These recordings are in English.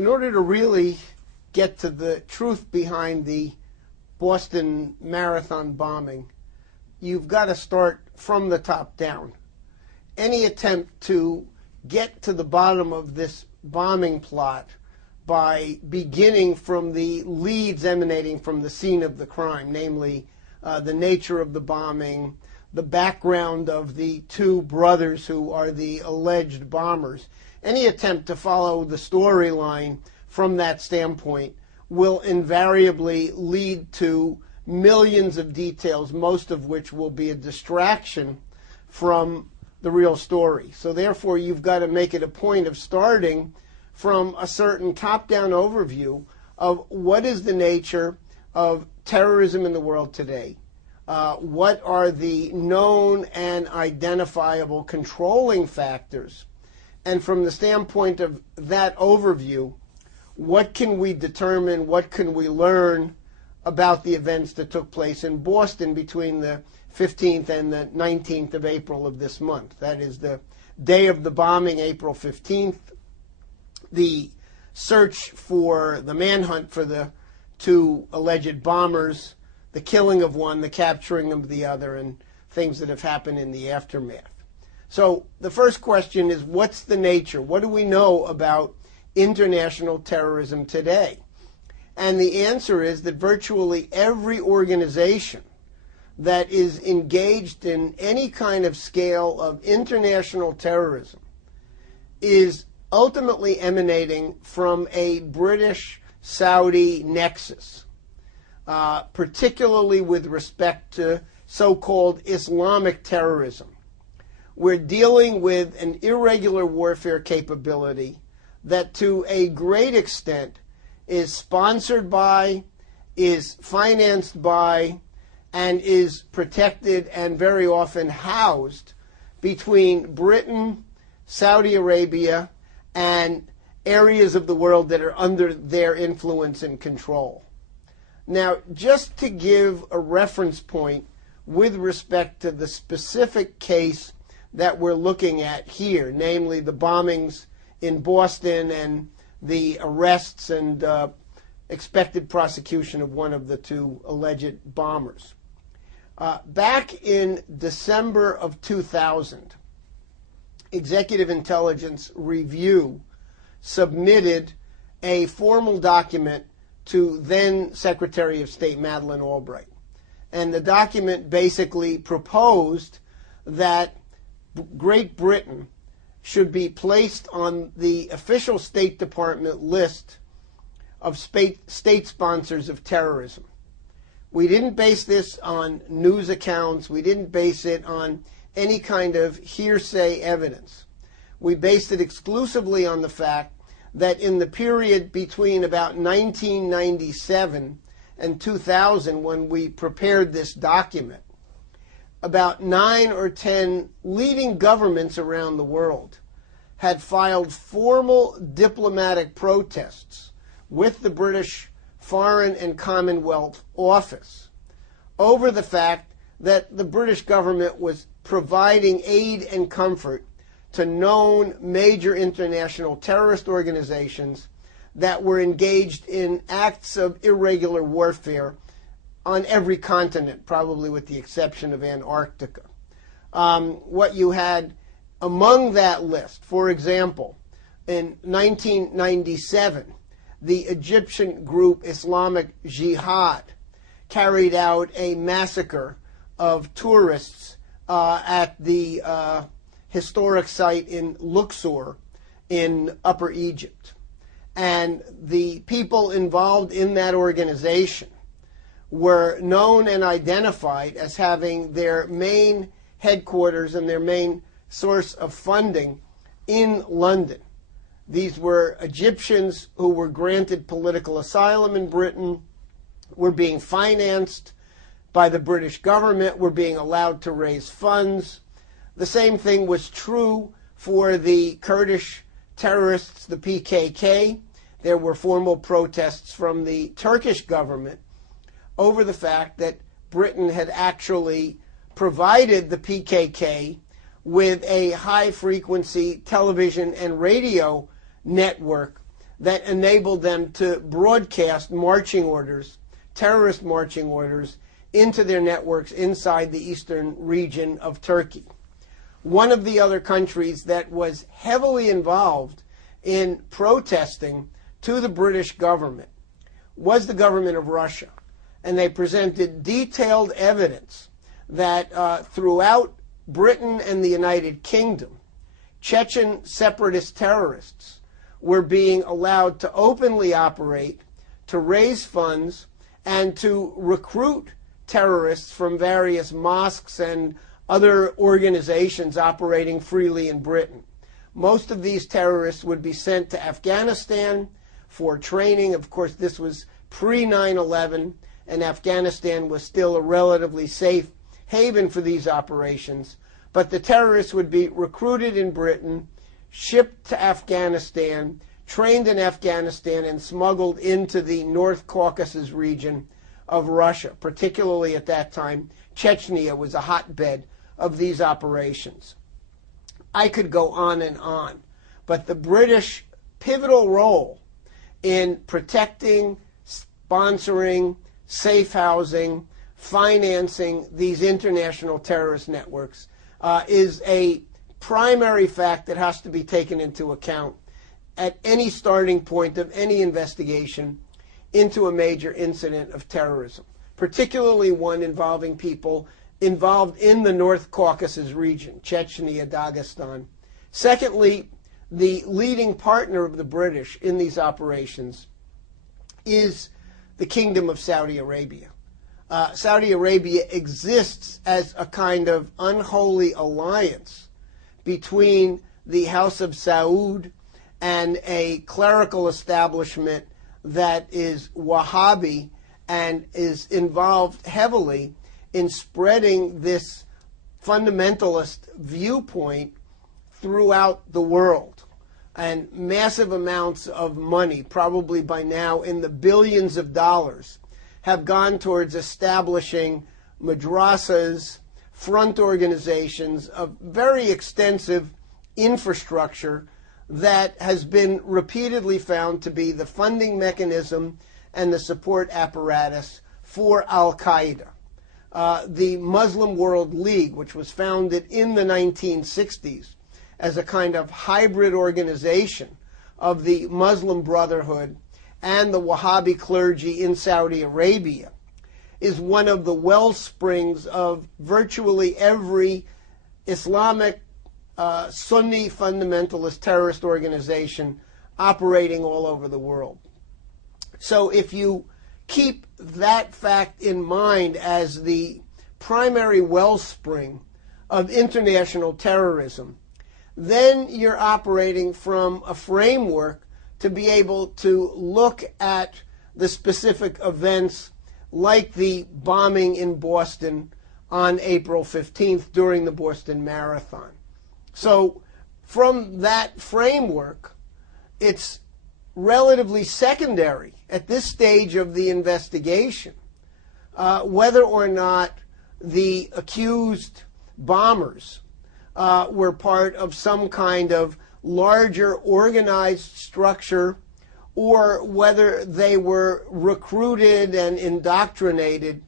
in order to really get to the truth behind the Boston Marathon bombing, you've got to start from the top down. Any attempt to get to the bottom of this bombing plot by beginning from the leads emanating from the scene of the crime, namely the nature of the bombing, the background of the two brothers who are the alleged bombers, any attempt to follow the storyline from that standpoint will invariably lead to millions of details, most of which will be a distraction from the real story. So therefore, you've got to make it a point of starting from a certain top-down overview of what is the nature of terrorism in the world today. What are the known and identifiable controlling factors? And from the standpoint of that overview, what can we determine, what can we learn about the events that took place in Boston between the 15th and the 19th of April of this month? That is the day of the bombing, April 15th, the search for the manhunt for the two alleged bombers, the killing of one, the capturing of the other, and things that have happened in the aftermath. So the first question is, what's the nature? What do we know about international terrorism today? And the answer is that virtually every organization that is engaged in any kind of scale of international terrorism is ultimately emanating from a British-Saudi nexus, particularly with respect to so-called Islamic terrorism. We're dealing with an irregular warfare capability that to a great extent is sponsored by, is financed by, and is protected and very often housed between Britain, Saudi Arabia, and areas of the world that are under their influence and control. Now, just to give a reference point with respect to the specific case that we're looking at here, namely the bombings in Boston and the arrests and expected prosecution of one of the two alleged bombers. Back in December of 2000, Executive Intelligence Review submitted a formal document to then Secretary of State Madeleine Albright. And the document basically proposed that Great Britain should be placed on the official State Department list of state sponsors of terrorism. We didn't base this on news accounts. We didn't base it on any kind of hearsay evidence. We based it exclusively on the fact that in the period between about 1997 and 2000, when we prepared this document, about 9 or 10 leading governments around the world had filed formal diplomatic protests with the British Foreign and Commonwealth Office over the fact that the British government was providing aid and comfort to known major international terrorist organizations that were engaged in acts of irregular warfare on every continent, probably with the exception of Antarctica. What you had among that list, for example, in 1997, the Egyptian group Islamic Jihad carried out a massacre of tourists at the historic site in Luxor in Upper Egypt. And the people involved in that organization were known and identified as having their main headquarters and their main source of funding in London. These were Egyptians who were granted political asylum in Britain, were being financed by the British government, were being allowed to raise funds. The same thing was true for the Kurdish terrorists, the PKK. There were formal protests from the Turkish government over the fact that Britain had actually provided the PKK with a high-frequency television and radio network that enabled them to broadcast marching orders, terrorist marching orders, into their networks inside the eastern region of Turkey. One of the other countries that was heavily involved in protesting to the British government was the government of Russia. And they presented detailed evidence that throughout Britain and the United Kingdom, Chechen separatist terrorists were being allowed to openly operate, to raise funds, and to recruit terrorists from various mosques and other organizations operating freely in Britain. Most of these terrorists would be sent to Afghanistan for training. Of course, this was pre-9/11, and Afghanistan was still a relatively safe haven for these operations. But the terrorists would be recruited in Britain, shipped to Afghanistan, trained in Afghanistan, and smuggled into the North Caucasus region of Russia. Particularly at that time, Chechnya was a hotbed of these operations. I could go on, but the British pivotal role in protecting, sponsoring, safe housing, financing these international terrorist networks is a primary fact that has to be taken into account at any starting point of any investigation into a major incident of terrorism, particularly one involving people involved in the North Caucasus region, Chechnya, Dagestan. Secondly, the leading partner of the British in these operations is the Kingdom of Saudi Arabia. Saudi Arabia exists as a kind of unholy alliance between the House of Saud and a clerical establishment that is Wahhabi and is involved heavily in spreading this fundamentalist viewpoint throughout the world. And massive amounts of money, probably by now in the billions of dollars, have gone towards establishing madrasas, front organizations of very extensive infrastructure that has been repeatedly found to be the funding mechanism and the support apparatus for Al-Qaeda. The Muslim World League, which was founded in the 1960s as a kind of hybrid organization of the Muslim Brotherhood and the Wahhabi clergy in Saudi Arabia, is one of the well springs of virtually every Islamic Sunni fundamentalist terrorist organization operating all over the world. So if you keep that fact in mind as the primary wellspring of international terrorism, then you're operating from a framework to be able to look at the specific events like the bombing in Boston on April 15th during the Boston Marathon. So from that framework, it's relatively secondary at this stage of the investigation whether or not the accused bombers were part of some kind of larger organized structure, or whether they were recruited and indoctrinated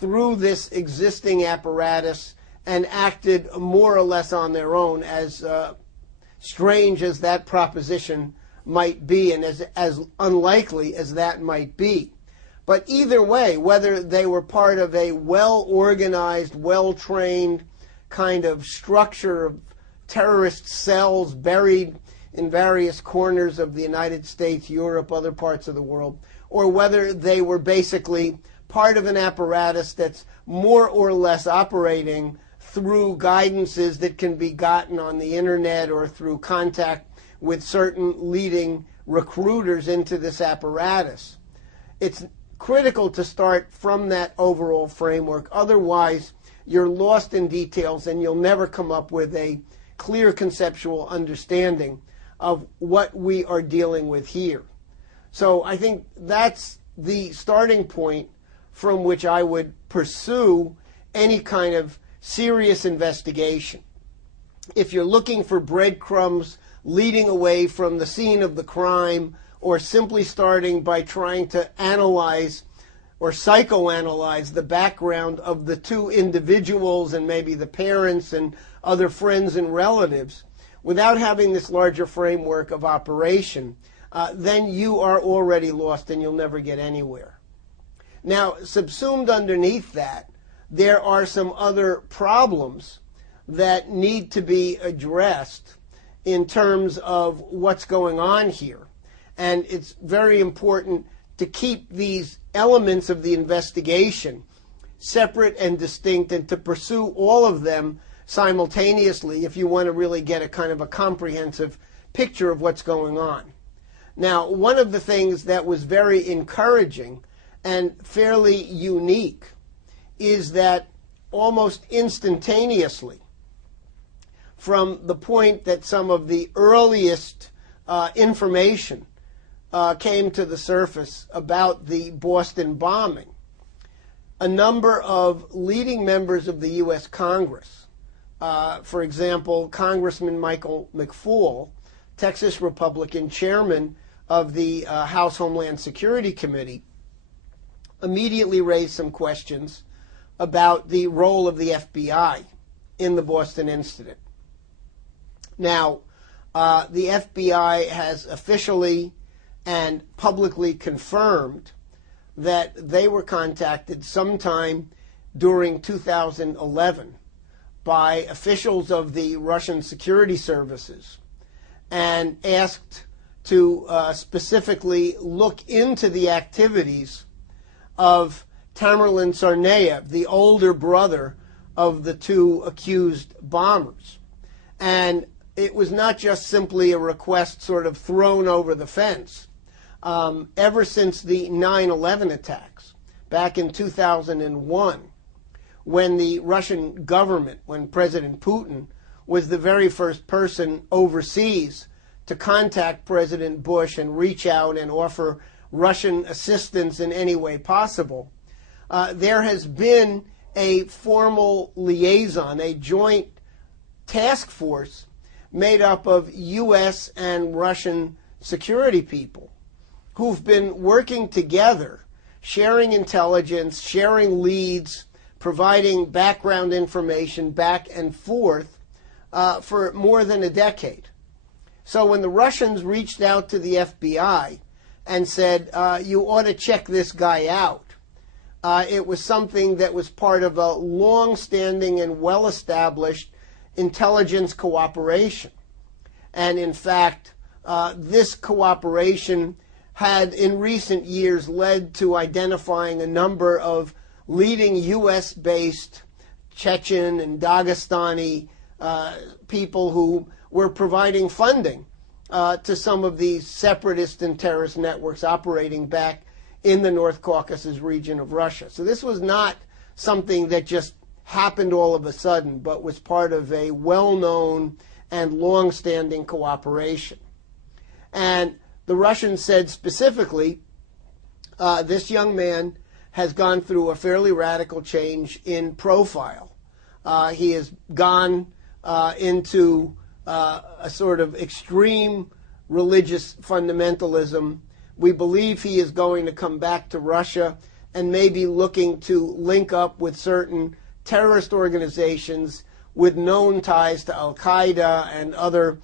through this existing apparatus and acted more or less on their own, as strange as that proposition might be and as unlikely as that might be. But either way, whether they were part of a well-organized, well-trained kind of structure of terrorist cells buried in various corners of the United States, Europe, other parts of the world, or whether they were basically part of an apparatus that's more or less operating through guidances that can be gotten on the internet or through contact with certain leading recruiters into this apparatus. It's critical to start from that overall framework. Otherwise, you're lost in details and you'll never come up with a clear conceptual understanding of what we are dealing with here. So I think that's the starting point from which I would pursue any kind of serious investigation. If you're looking for breadcrumbs leading away from the scene of the crime or simply starting by trying to analyze or psychoanalyze the background of the two individuals and maybe the parents and other friends and relatives without having this larger framework of operation, then you are already lost and you'll never get anywhere. Now, subsumed underneath that, there are some other problems that need to be addressed in terms of what's going on here. And it's very important to keep these elements of the investigation separate and distinct and to pursue all of them simultaneously if you want to really get a kind of a comprehensive picture of what's going on. Now, one of the things that was very encouraging and fairly unique is that almost instantaneously, from the point that some of the earliest information came to the surface about the Boston bombing, a number of leading members of the U.S. Congress, for example, Congressman Michael McFaul, Texas Republican chairman of the House Homeland Security Committee, immediately raised some questions about the role of the FBI in the Boston incident. Now, the FBI has officially and publicly confirmed that they were contacted sometime during 2011 by officials of the Russian security services and asked to specifically look into the activities of Tamerlan Tsarnaev, the older brother of the two accused bombers. And it was not just simply a request sort of thrown over the fence. Ever since the 9/11 attacks back in 2001, when the Russian government, when President Putin was the very first person overseas to contact President Bush and reach out and offer Russian assistance in any way possible, there has been a formal liaison, a joint task force made up of U.S. and Russian security people who've been working together, sharing intelligence, sharing leads, providing background information back and forth for more than a decade. So when the Russians reached out to the FBI and said, you ought to check this guy out, it was something that was part of a long-standing and well-established intelligence cooperation. And in fact, this cooperation had in recent years led to identifying a number of leading U.S.-based Chechen and Dagestani people who were providing funding to some of these separatist and terrorist networks operating back in the North Caucasus region of Russia. So this was not something that just happened all of a sudden, but was part of a well-known and long-standing cooperation. And the Russians said specifically, this young man has gone through a fairly radical change in profile. He has gone into a sort of extreme religious fundamentalism. We believe he is going to come back to Russia and maybe looking to link up with certain terrorist organizations with known ties to Al-Qaeda and other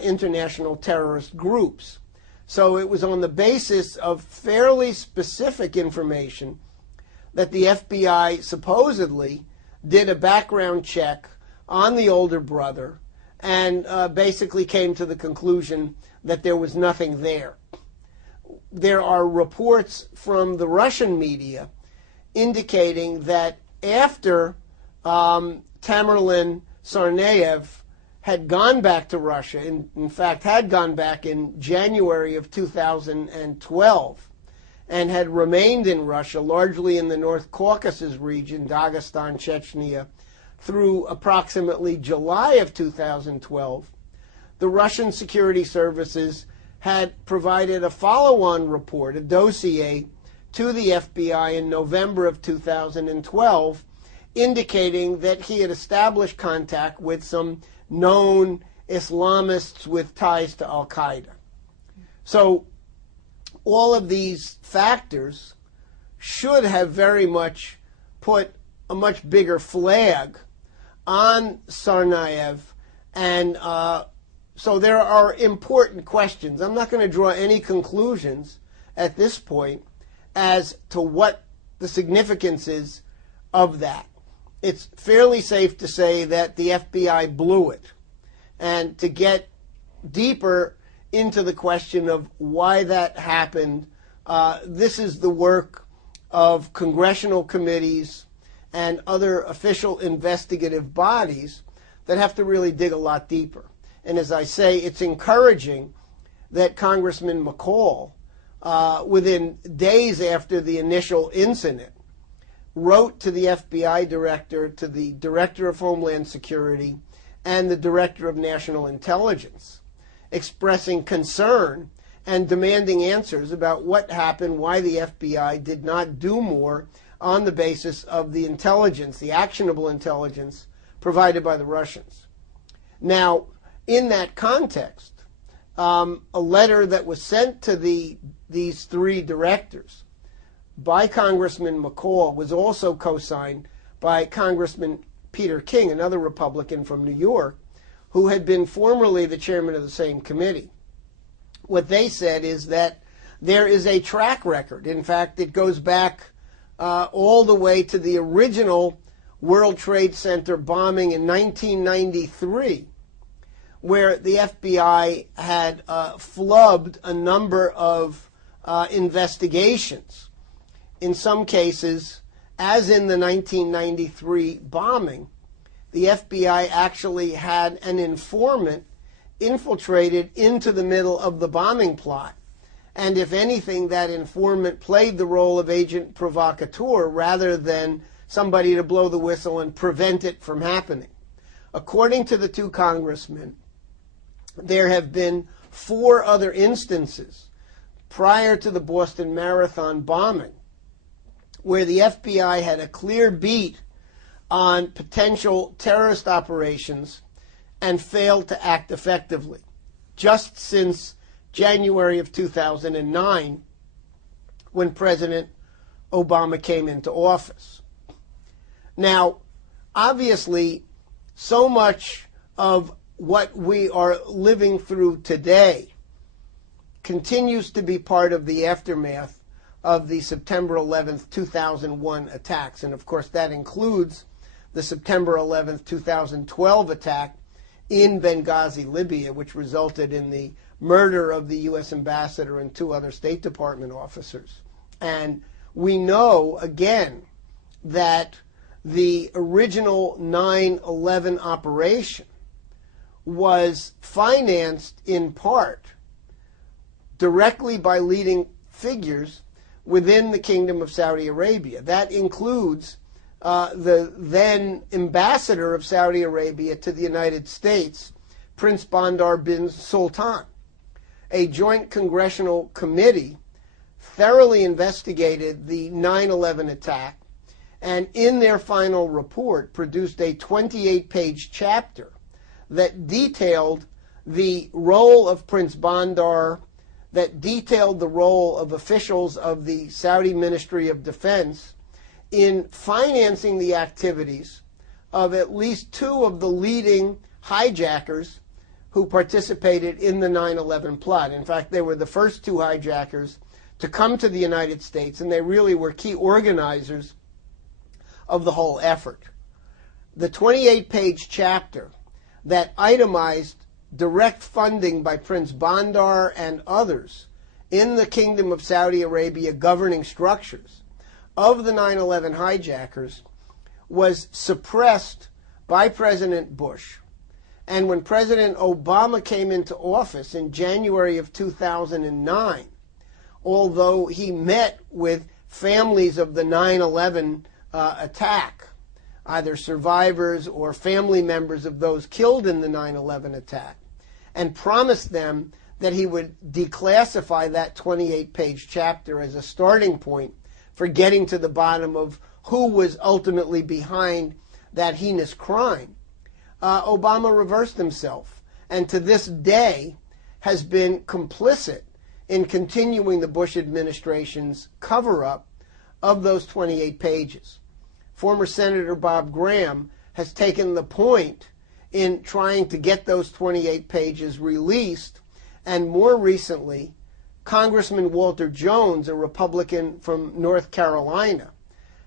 international terrorist groups. So it was on the basis of fairly specific information that the FBI supposedly did a background check on the older brother and basically came to the conclusion that there was nothing there. There are reports from the Russian media indicating that after Tamerlan Tsarnaev had gone back to Russia, in fact had gone back in January of 2012, and had remained in Russia, largely in the North Caucasus region, Dagestan, Chechnya, through approximately July of 2012, the Russian security services had provided a follow-on report, a dossier, to the FBI in November of 2012, indicating that he had established contact with some known Islamists with ties to Al-Qaeda. So all of these factors should have very much put a much bigger flag on Tsarnaev, and so there are important questions. I'm not going to draw any conclusions at this point as to what the significance is of that. It's fairly safe to say that the FBI blew it. And to get deeper into the question of why that happened, this is the work of congressional committees and other official investigative bodies that have to really dig a lot deeper. And as I say, it's encouraging that Congressman McCall, within days after the initial incident, wrote to the FBI director, to the director of Homeland Security, and the director of National Intelligence, expressing concern and demanding answers about what happened, why the FBI did not do more on the basis of the intelligence, the actionable intelligence provided by the Russians. Now, in that context, a letter that was sent to these three directors by Congressman McCall was also co-signed by Congressman Peter King, another Republican from New York, who had been formerly the chairman of the same committee. What they said is that there is a track record. In fact, it goes back all the way to the original World Trade Center bombing in 1993, where the FBI had flubbed a number of investigations. In some cases, as in the 1993 bombing, the FBI actually had an informant infiltrated into the middle of the bombing plot. And if anything, that informant played the role of agent provocateur rather than somebody to blow the whistle and prevent it from happening. According to the two congressmen, there have been 4 other instances prior to the Boston Marathon bombing where the FBI had a clear beat on potential terrorist operations and failed to act effectively, just since January of 2009, when President Obama came into office. Now, obviously, so much of what we are living through today continues to be part of the aftermath of the September 11th, 2001 attacks. And of course, that includes the September 11th, 2012 attack in Benghazi, Libya, which resulted in the murder of the U.S. ambassador and 2 other State Department officers. And we know, again, that the original 9/11 operation was financed in part directly by leading figures within the Kingdom of Saudi Arabia. That includes the then ambassador of Saudi Arabia to the United States, Prince Bandar bin Sultan. A joint congressional committee thoroughly investigated the 9/11 attack, and in their final report produced a 28-page chapter that detailed the role of Prince Bandar, that detailed the role of officials of the Saudi Ministry of Defense in financing the activities of at least 2 of the leading hijackers who participated in the 9/11 plot. In fact, they were the first 2 hijackers to come to the United States, and they really were key organizers of the whole effort. The 28-page chapter that itemized direct funding by Prince Bandar and others in the Kingdom of Saudi Arabia governing structures of the 9/11 hijackers was suppressed by President Bush. And when President Obama came into office in January of 2009, although he met with families of the 9/11 attack, either survivors or family members of those killed in the 9/11 attack, and promised them that he would declassify that 28-page chapter as a starting point for getting to the bottom of who was ultimately behind that heinous crime, Obama reversed himself, and to this day has been complicit in continuing the Bush administration's cover-up of those 28 pages. Former Senator Bob Graham has taken the point in trying to get those 28 pages released, and more recently, Congressman Walter Jones, a Republican from North Carolina,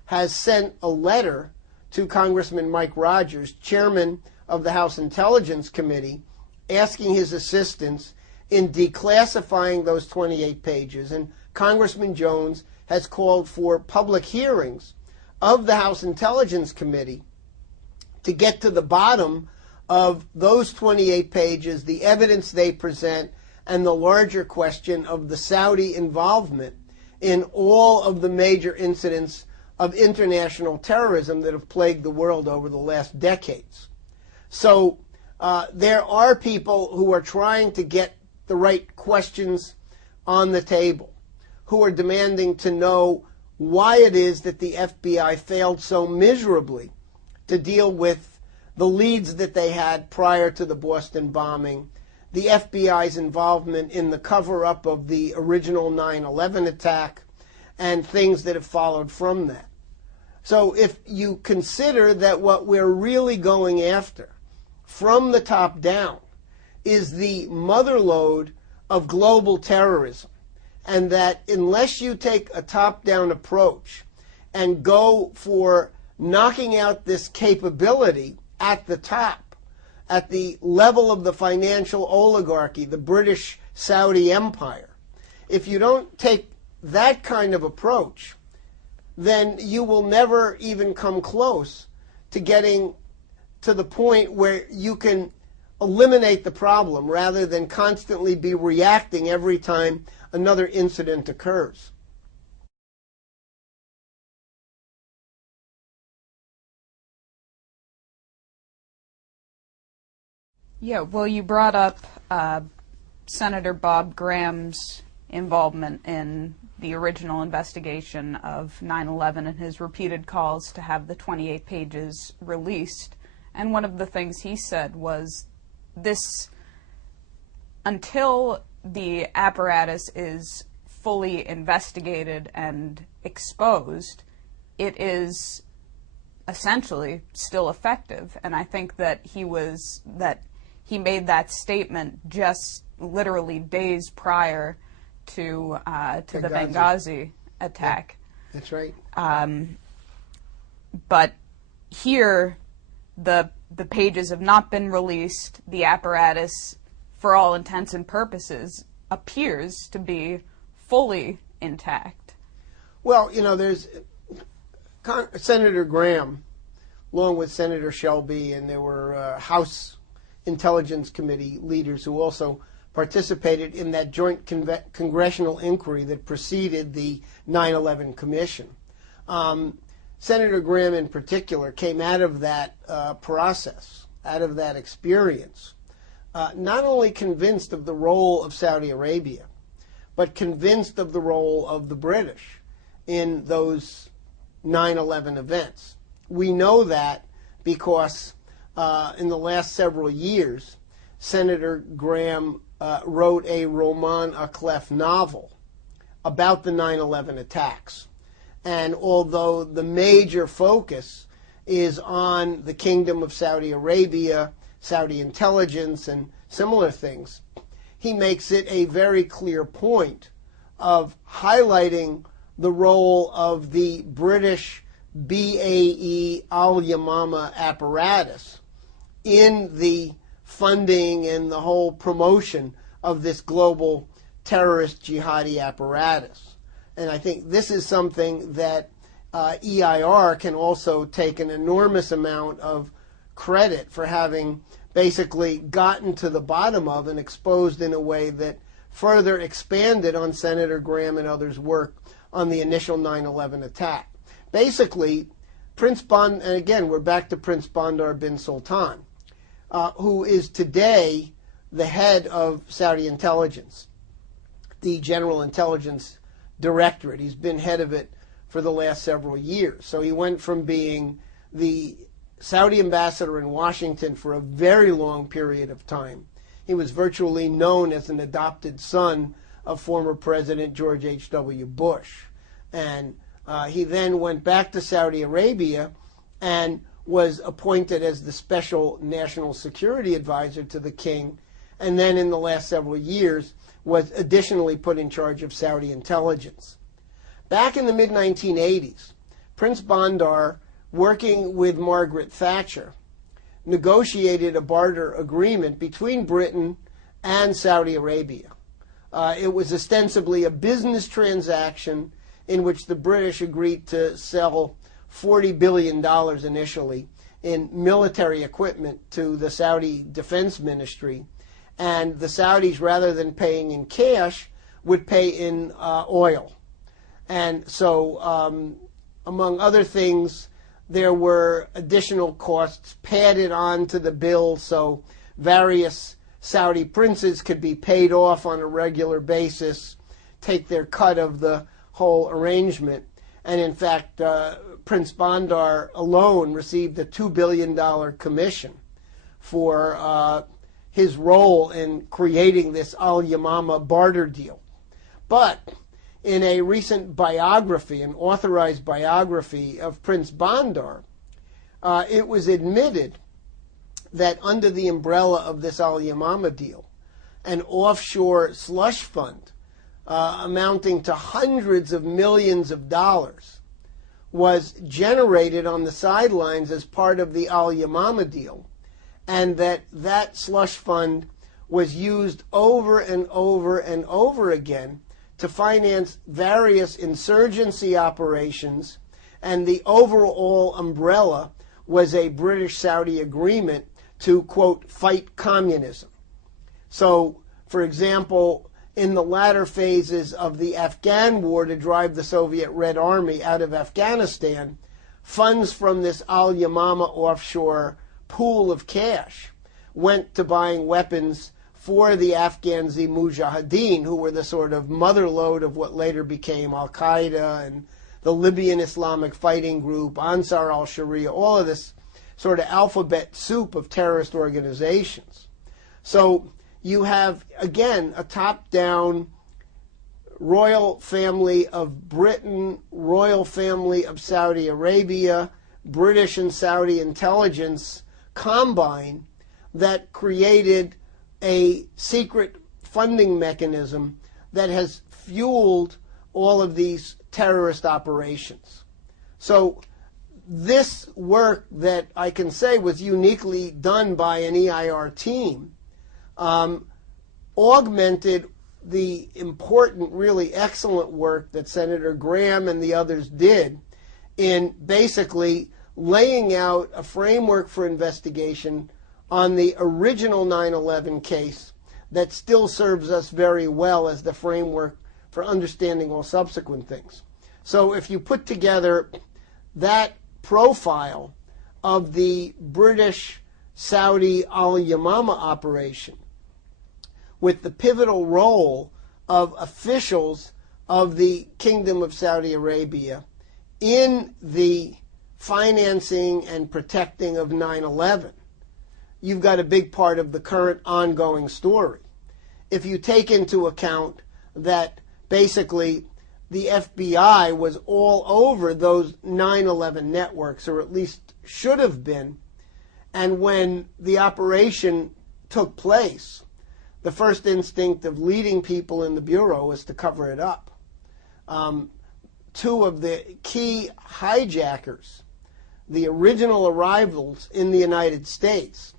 has sent a letter to Congressman Mike Rogers, chairman of the House Intelligence Committee, asking his assistance in declassifying those 28 pages. And Congressman Jones has called for public hearings of the House Intelligence Committee to get to the bottom of those 28 pages, the evidence they present, and the larger question of the Saudi involvement in all of the major incidents of international terrorism that have plagued the world over the last decades. So there are people who are trying to get the right questions on the table, who are demanding to know why it is that the FBI failed so miserably to deal with the leads that they had prior to the Boston bombing, the FBI's involvement in the cover-up of the original 9/11 attack, and things that have followed from that. So if you consider that what we're really going after from the top down is the motherlode of global terrorism, and that unless you take a top-down approach and go for knocking out this capability at the top, at the level of the financial oligarchy, the British Saudi Empire, if you don't take that kind of approach, then you will never even come close to getting to the point where you can eliminate the problem rather than constantly be reacting every time another incident occurs. Yeah, well, you brought up Senator Bob Graham's involvement in the original investigation of 9/11 and his repeated calls to have the 28 pages released. And one of the things he said was this, until the apparatus is fully investigated and exposed, it is essentially still effective. And I think that he made that statement just literally days prior to the Benghazi attack. Yeah, that's right. But here, the pages have not been released. The apparatus, for all intents and purposes, appears to be fully intact. Well, you know, there's Senator Graham, along with Senator Shelby, and there were House Intelligence Committee leaders who also participated in that joint congressional inquiry that preceded the 9/11 Commission. Senator Graham in particular came out of that process, out of that experience, not only convinced of the role of Saudi Arabia, but convinced of the role of the British in those 9/11 events. We know that because in the last several years, Senator Graham wrote a roman à clef novel about the 9/11 attacks. And although the major focus is on the Kingdom of Saudi Arabia, Saudi intelligence, and similar things, he makes it a very clear point of highlighting the role of the British BAE Al-Yamama apparatus in the funding and the whole promotion of this global terrorist jihadi apparatus. And I think this is something that EIR can also take an enormous amount of credit for having basically gotten to the bottom of and exposed in a way that further expanded on Senator Graham and others' work on the initial 9/11 attack. Basically, Prince Bandar, and again, we're back to Prince Bandar bin Sultan, who is today the head of Saudi intelligence, the General Intelligence Directorate. He's been head of it for the last several years. So he went from being the Saudi ambassador in Washington for a very long period of time. He was virtually known as an adopted son of former President George H.W. Bush. And he then went back to Saudi Arabia and was appointed as the special national security advisor to the king, and then in the last several years was additionally put in charge of Saudi intelligence. Back in the mid-1980s, Prince Bandar, working with Margaret Thatcher, negotiated a barter agreement between Britain and Saudi Arabia. It was ostensibly a business transaction in which the British agreed to sell $40 billion initially in military equipment to the Saudi Defense Ministry, and the Saudis, rather than paying in cash, would pay in oil. And so, among other things, there were additional costs padded on to the bill so various Saudi princes could be paid off on a regular basis, take their cut of the whole arrangement. And in fact, Prince Bandar alone received a $2 billion commission for his role in creating this Al-Yamama barter deal. But in a recent biography, an authorized biography of Prince Bandar, it was admitted that under the umbrella of this Al-Yamama deal, an offshore slush fund amounting to hundreds of millions of dollars was generated on the sidelines as part of the Al-Yamama deal, and that slush fund was used over and over and over again to finance various insurgency operations, and the overall umbrella was a British-Saudi agreement to, quote, fight communism. So, for example, in the latter phases of the Afghan war to drive the Soviet Red Army out of Afghanistan, funds from this Al-Yamama offshore pool of cash went to buying weapons for the Afghan Mujahideen, who were the sort of motherlode of what later became Al-Qaeda and the Libyan Islamic Fighting Group, Ansar al-Sharia, all of this sort of alphabet soup of terrorist organizations. So you have, again, a top-down royal family of Britain, royal family of Saudi Arabia, British and Saudi intelligence combine that created a secret funding mechanism that has fueled all of these terrorist operations. So this work that I can say was uniquely done by an EIR team augmented the important, really excellent work that Senator Graham and the others did in basically laying out a framework for investigation on the original 9/11 case that still serves us very well as the framework for understanding all subsequent things. So if you put together that profile of the British-Saudi Al-Yamama operation with the pivotal role of officials of the Kingdom of Saudi Arabia in the financing and protecting of 9/11, you've got a big part of the current ongoing story. If you take into account that basically the FBI was all over those 9/11 networks, or at least should have been, and when the operation took place, the first instinct of leading people in the Bureau was to cover it up. Two of the key hijackers, the original arrivals in the United States,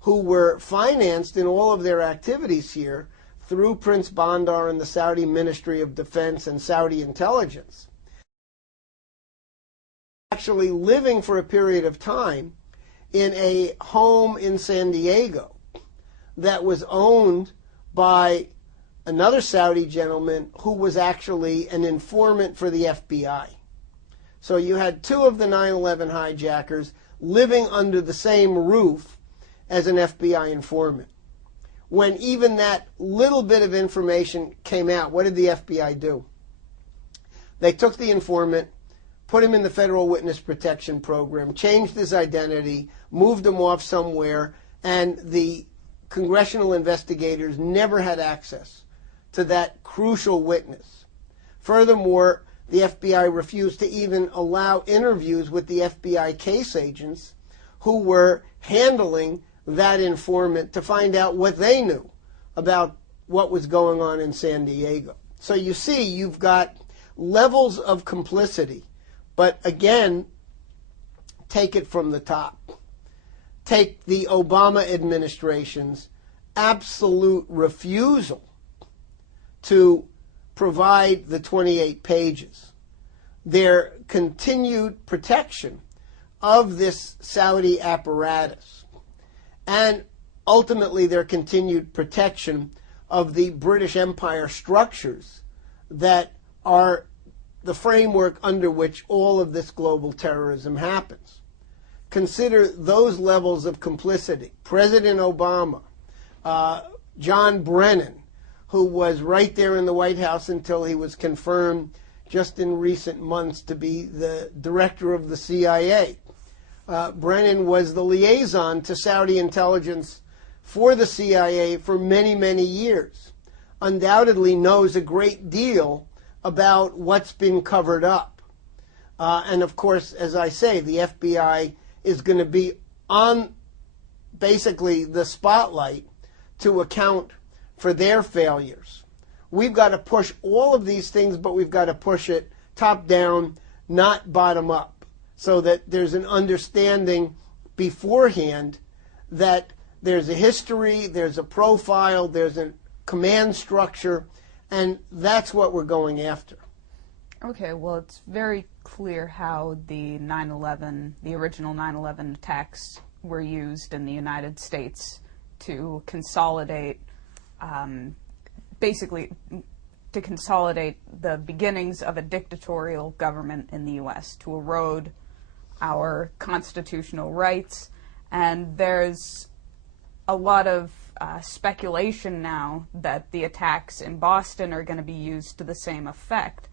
who were financed in all of their activities here through Prince Bandar and the Saudi Ministry of Defense and Saudi intelligence, actually living for a period of time in a home in San Diego that was owned by another Saudi gentleman who was actually an informant for the FBI. So you had two of the 9/11 hijackers living under the same roof as an FBI informant. When even that little bit of information came out, what did the FBI do? They took the informant, put him in the Federal Witness Protection Program, changed his identity, moved him off somewhere, and the congressional investigators never had access to that crucial witness. Furthermore, the FBI refused to even allow interviews with the FBI case agents who were handling that informant to find out what they knew about what was going on in San Diego. So you see, you've got levels of complicity, but again, take it from the top. Take the Obama administration's absolute refusal to provide the 28 pages, their continued protection of this Saudi apparatus, and ultimately their continued protection of the British Empire structures that are the framework under which all of this global terrorism happens. Consider those levels of complicity. President Obama, John Brennan, who was right there in the White House until he was confirmed just in recent months to be the director of the CIA. Brennan was the liaison to Saudi intelligence for the CIA for many, many years. Undoubtedly knows a great deal about what's been covered up. And of course, as I say, the FBI is going to be on basically the spotlight to account for their failures. We've got to push all of these things, but we've got to push it top down, not bottom up, so that there's an understanding beforehand that there's a history, there's a profile, there's a command structure, and that's what we're going after. Okay, well, it's very clear how the original 9/11 attacks were used in the United States to consolidate, basically to consolidate the beginnings of a dictatorial government in the U.S., to erode our constitutional rights. And there's a lot of speculation now that the attacks in Boston are going to be used to the same effect.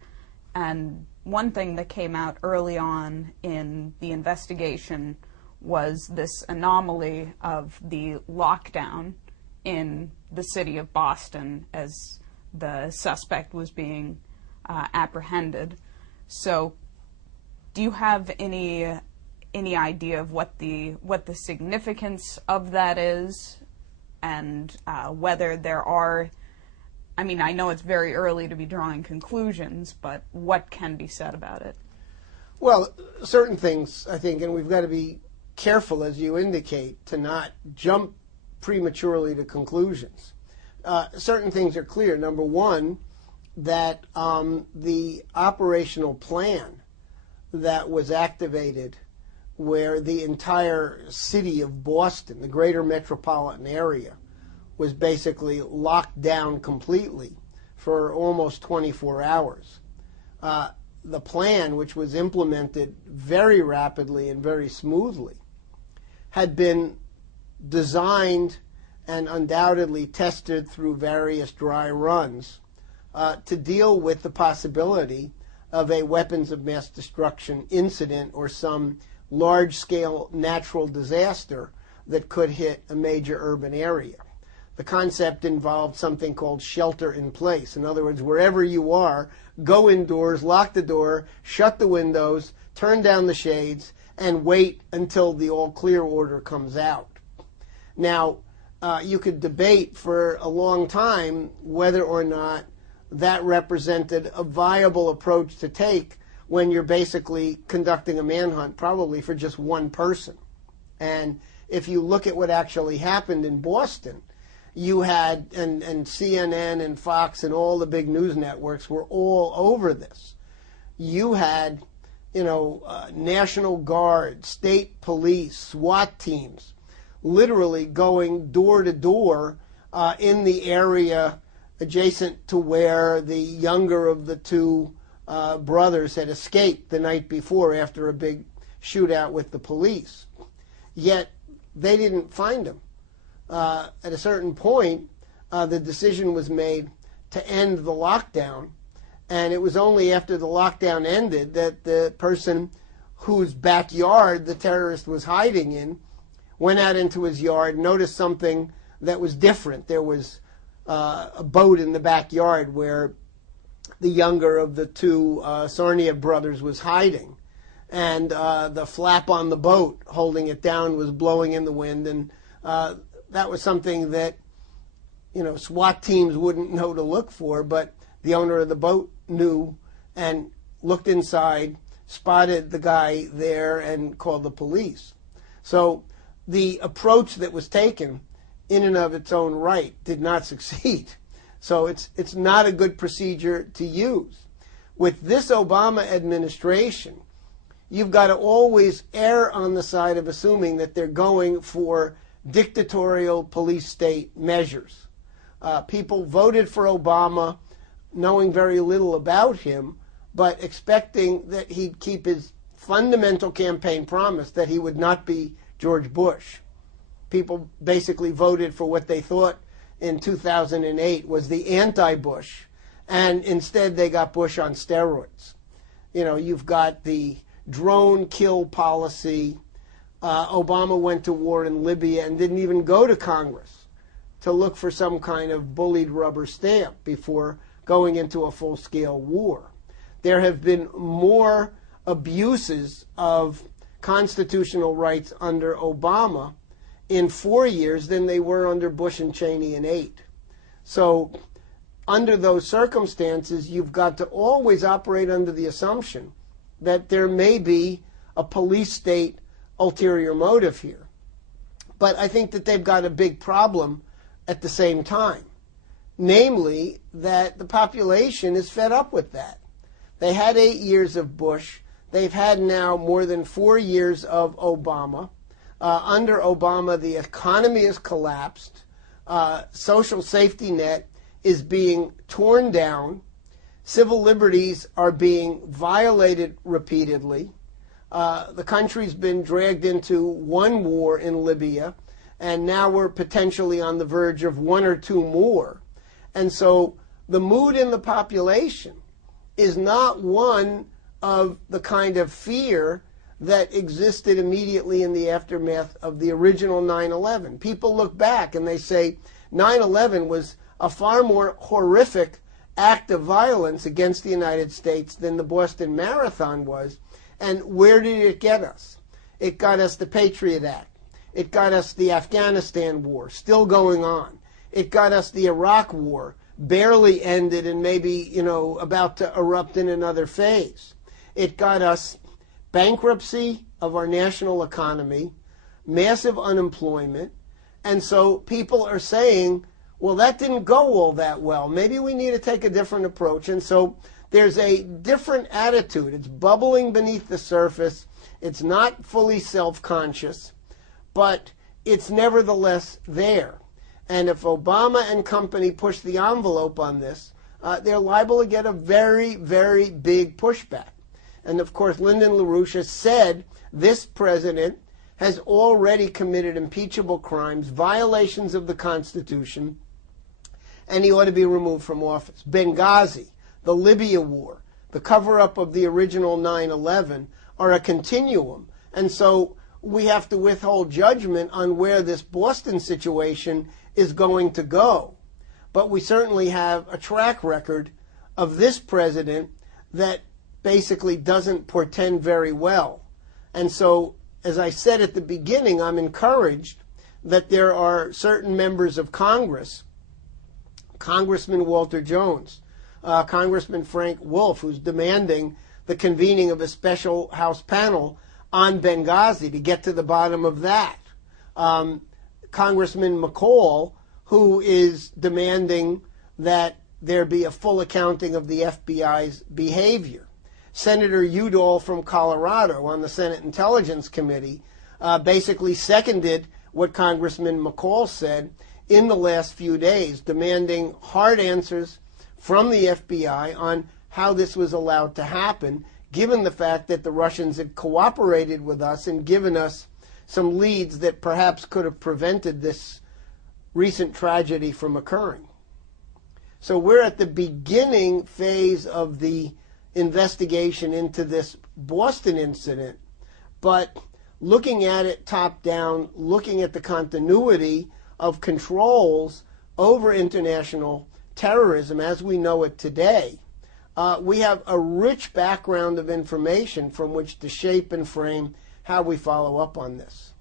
And one thing that came out early on in the investigation was this anomaly of the lockdown in the city of Boston as the suspect was being apprehended. So do you have any idea of what the significance of that is, and whether there are, I mean, I know it's very early to be drawing conclusions, but what can be said about it? Well, certain things, I think, and we've got to be careful, as you indicate, to not jump prematurely to conclusions. Certain things are clear. Number one, that the operational plan that was activated, where the entire city of Boston, the greater metropolitan area, was basically locked down completely for almost 24 hours. The plan, which was implemented very rapidly and very smoothly, had been designed and undoubtedly tested through various dry runs to deal with the possibility of a weapons of mass destruction incident or some large-scale natural disaster that could hit a major urban area. The concept involved something called shelter in place. In other words, wherever you are, go indoors, lock the door, shut the windows, turn down the shades, and wait until the all-clear order comes out. Now, you could debate for a long time whether or not that represented a viable approach to take when you're basically conducting a manhunt, probably for just one person. And if you look at what actually happened in Boston, you had, and CNN and Fox and all the big news networks were all over this. You had, National Guard, state police, SWAT teams, literally going door to door in the area adjacent to where the younger of the two brothers had escaped the night before after a big shootout with the police. Yet they didn't find him. At a certain point, the decision was made to end the lockdown, and it was only after the lockdown ended that the person whose backyard the terrorist was hiding in went out into his yard, noticed something that was different. There was a boat in the backyard where the younger of the two Tsarnaev brothers was hiding. And the flap on the boat holding it down was blowing in the wind. And that was something that, SWAT teams wouldn't know to look for, but the owner of the boat knew and looked inside, spotted the guy there, and called the police. So the approach that was taken in and of its own right did not succeed. So it's not a good procedure to use. With this Obama administration, you've got to always err on the side of assuming that they're going for dictatorial police state measures. People voted for Obama knowing very little about him, but expecting that he'd keep his fundamental campaign promise that he would not be George Bush. People basically voted for what they thought in 2008 was the anti-Bush, and instead they got Bush on steroids. You've got the drone kill policy. Obama went to war in Libya and didn't even go to Congress to look for some kind of bullied rubber stamp before going into a full-scale war. There have been more abuses of constitutional rights under Obama in 4 years than they were under Bush and Cheney in 8. So under those circumstances, you've got to always operate under the assumption that there may be a police state ulterior motive here. But I think that they've got a big problem at the same time, namely that the population is fed up with that. They had 8 years of Bush. They've had now more than 4 years of Obama. Under Obama, the economy has collapsed. Social safety net is being torn down. Civil liberties are being violated repeatedly. The country's been dragged into one war in Libya, and now we're potentially on the verge of 1 or 2 more. And so the mood in the population is not one of the kind of fear that existed immediately in the aftermath of the original 9/11. People look back and they say 9/11 was a far more horrific act of violence against the United States than the Boston Marathon was. And where did it get us? It got us the Patriot Act. It got us the Afghanistan war, still going on. It got us the Iraq war, barely ended and maybe, about to erupt in another phase. It got us bankruptcy of our national economy, massive unemployment, and so people are saying, well, that didn't go all that well. Maybe we need to take a different approach. And so there's a different attitude. It's bubbling beneath the surface. It's not fully self-conscious, but it's nevertheless there. And if Obama and company push the envelope on this, they're liable to get a very, very big pushback. And of course, Lyndon LaRouche has said this president has already committed impeachable crimes, violations of the Constitution, and he ought to be removed from office. Benghazi, the Libya war, the cover-up of the original 9/11 are a continuum. And so we have to withhold judgment on where this Boston situation is going to go. But we certainly have a track record of this president that basically doesn't portend very well. And so, as I said at the beginning, I'm encouraged that there are certain members of Congress, Congressman Walter Jones, Congressman Frank Wolf, who's demanding the convening of a special House panel on Benghazi to get to the bottom of that. Congressman McCall, who is demanding that there be a full accounting of the FBI's behavior. Senator Udall from Colorado on the Senate Intelligence Committee basically seconded what Congressman McCall said in the last few days, demanding hard answers from the FBI on how this was allowed to happen, given the fact that the Russians had cooperated with us and given us some leads that perhaps could have prevented this recent tragedy from occurring. So we're at the beginning phase of the investigation into this Boston incident, but looking at it top down, looking at the continuity of controls over international terrorism as we know it today, we have a rich background of information from which to shape and frame how we follow up on this.